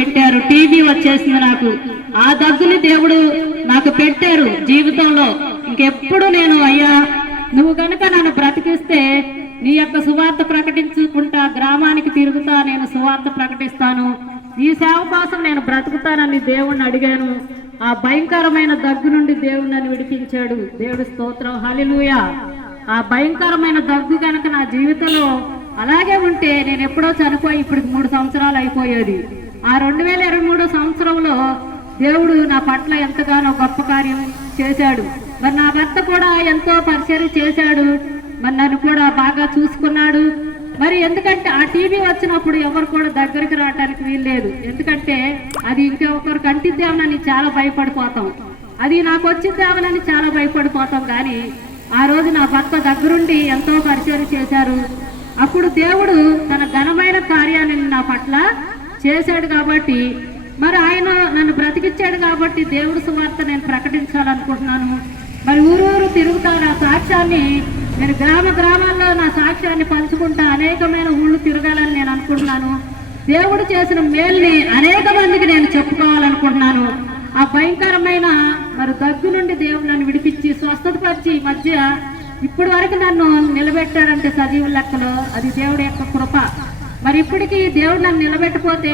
పెట్టారు. టీవీ వచ్చేసింది నాకు. ఆ దగ్గుని దేవుడు నాకు పెట్టారు జీవితంలో. ఇంకెప్పుడు నేను అయ్యా నువ్వు కనుక నన్ను బ్రతికిస్తే నీ యొక్క సువార్త ప్రకటించుకుంటా గ్రామానికి తిరుగుతా నేను సువార్త ప్రకటిస్తాను. ఈ సేవ కోసం నేను బ్రతుకుతానని దేవుణ్ణి అడిగాను. ఆ భయంకరమైన దగ్గు నుండి దేవుడు నన్ను విడిపించాడు. దేవుడు స్తోత్రం. హలిలుయ ఆ భయంకరమైన దగ్గు కనుక నా జీవితంలో అలాగే ఉంటే నేను ఎప్పుడో చనిపోయి ఇప్పుడు మూడు సంవత్సరాలు అయిపోయేది. ఆ రెండు వేల ఇరవై మూడో సంవత్సరంలో దేవుడు నా పట్ల ఎంతగానో గొప్ప కార్యం చేశాడు. మరి నా భర్త కూడా ఎంతో పరిచయం చేశాడు. మరి నన్ను కూడా బాగా చూసుకున్నాడు. మరి ఎందుకంటే ఆ టీవీ వచ్చినప్పుడు ఎవరు కూడా దగ్గరికి రావడానికి వీల్లేదు. ఎందుకంటే అది ఇంకొకరికి అంటిద్దామని చాలా భయపడిపోతాం. అది నాకు వచ్చిద్దామని చాలా భయపడిపోతాం. కానీ ఆ రోజు నా భర్త దగ్గరుండి ఎంతో పరిచయం చేశారు. అప్పుడు దేవుడు తన ఘనమైన కార్యాన్ని నా పట్ల చేశాడు కాబట్టి మరి ఆయన నన్ను బ్రతికిచ్చాడు కాబట్టి దేవుడి సువార్త నేను ప్రకటించాలనుకుంటున్నాను. మరి ఊరూరు తిరుగుతా నా సాక్ష్యాన్ని నేను గ్రామ గ్రామాల్లో నా సాక్ష్యాన్ని పంచుకుంటా అనేకమైన ఊళ్ళు తిరగాలని నేను అనుకుంటున్నాను. దేవుడు చేసిన మేల్ని అనేక మందికి నేను చెప్పుకోవాలనుకుంటున్నాను. ఆ భయంకరమైన మరి దగ్గు నుండి దేవుడు నన్ను విడిపించి స్వస్థతపరిచి ఈ మధ్య ఇప్పుడు వరకు నన్ను నిలబెట్టాడంటే సజీవ లెక్కలో. అది దేవుడి యొక్క కృప. మరి ఇప్పటికీ దేవుడు నన్ను నిలబెట్టిపోతే